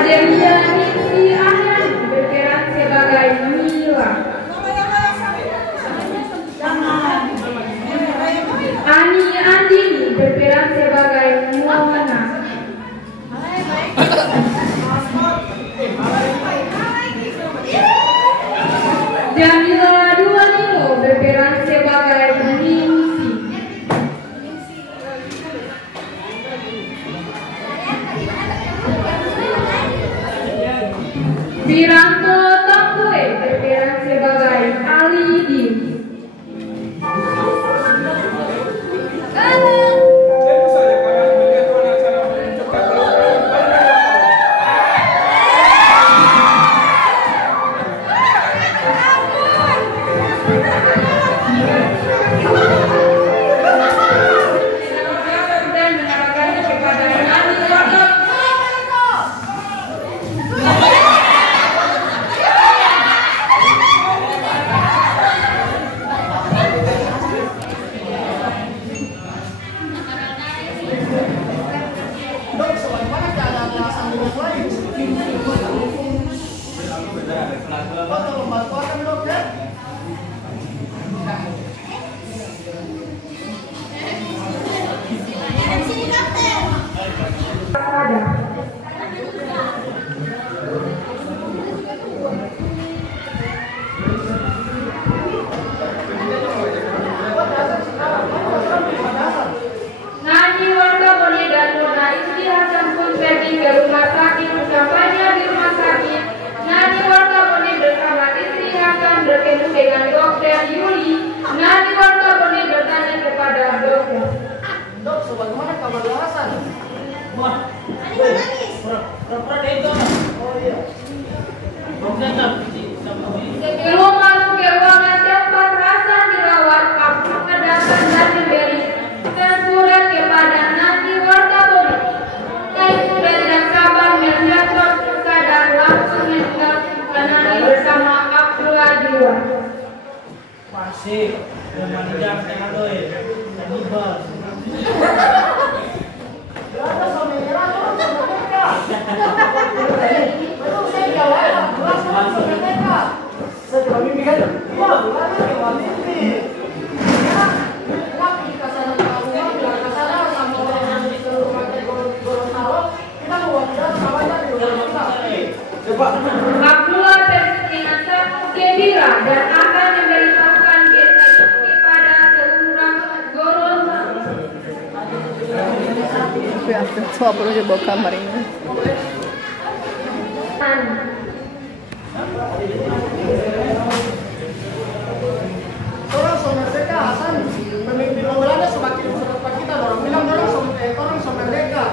Adelia Niti Anan berperan sebagai Mila. Ani Andini berperan sebagai Mona. Jamila Duanimo berperan sebagai Ningsi. Wiranto Tangkue berperan sebagai Ali Dim. Nani warga Boni dan Mona istri Hasan pun pergi ke rumah sakit. Sesampainya di rumah sakit, Nani warga Boni bersama istri Hasan bertemu dengan dokter Yuli. Nani warga Boni bertanya kepada dokter, Dok, bagaimana kabar Hasan? Oh iya. sebelum masuk ke ruangan tempat Hasan dirawat, Abdul datang dan memberikan surat kepada Nani warga Boni. Kai sudah tidak sabar melihat suatu keadaan langsung meninggalkan Nani bersama Abdullah di luar. Masih memanjang tengah doy dan ibal. Abdullah ternyata gembira dan akan memberitahukan kepada seluruh golongan. Aku perlu coba kamar ini. Orang Merdeka Hasan pemimpin Maulana semakin mensupport kita. Orang bilang orang Merdeka.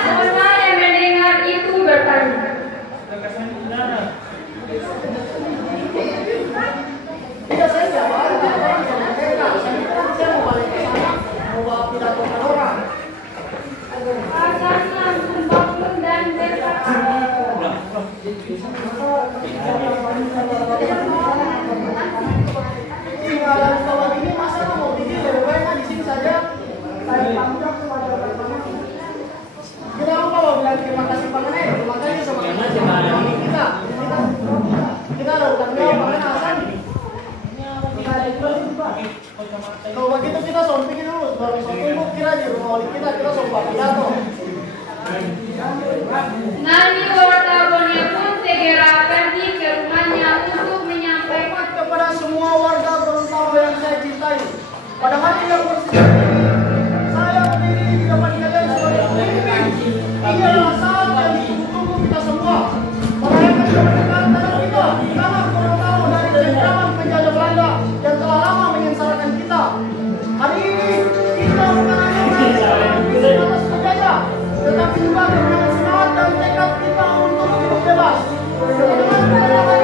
Semua yang mendengar itu bertanya, Tidak, saya jawab. Orang Merdeka. Saya mau balik ke sana, mau bawa pidato ke orang. Hasan langsung bangun dan berkata, Tinggalan kawan ini masa nggak mau bikin lebih baik di sini saja. Saya tanggung kepada Bapak. Kita mau bilang terima kasih Pak Mene, terima kasih sama kita. Kita ada utang jawab Pak Mene Hasan. Kalau begitu kita sompingin dulu, baru somping kira di rumah wali kita sompang pidato. Nani warga Boni pun segera pergi ke rumahnya untuk menyampaikan Kepada semua warga Gorontalo yang saya cintai, pada hari yang bersih, saya berdiri di depan kalian sebagai pemimpin. Ini adalah saat yang ditunggu kita semua. Merayakan kemerdekaan tanah kita, tanah Gorontalo dari cengkraman penjajah Belanda yang telah lama menyengsarakan kita. Hari ini kita bukan hanya merayakan atas penjajah, tetapi juga kemenangan semangat dan tekad kita untuk hidup bebas. Dengan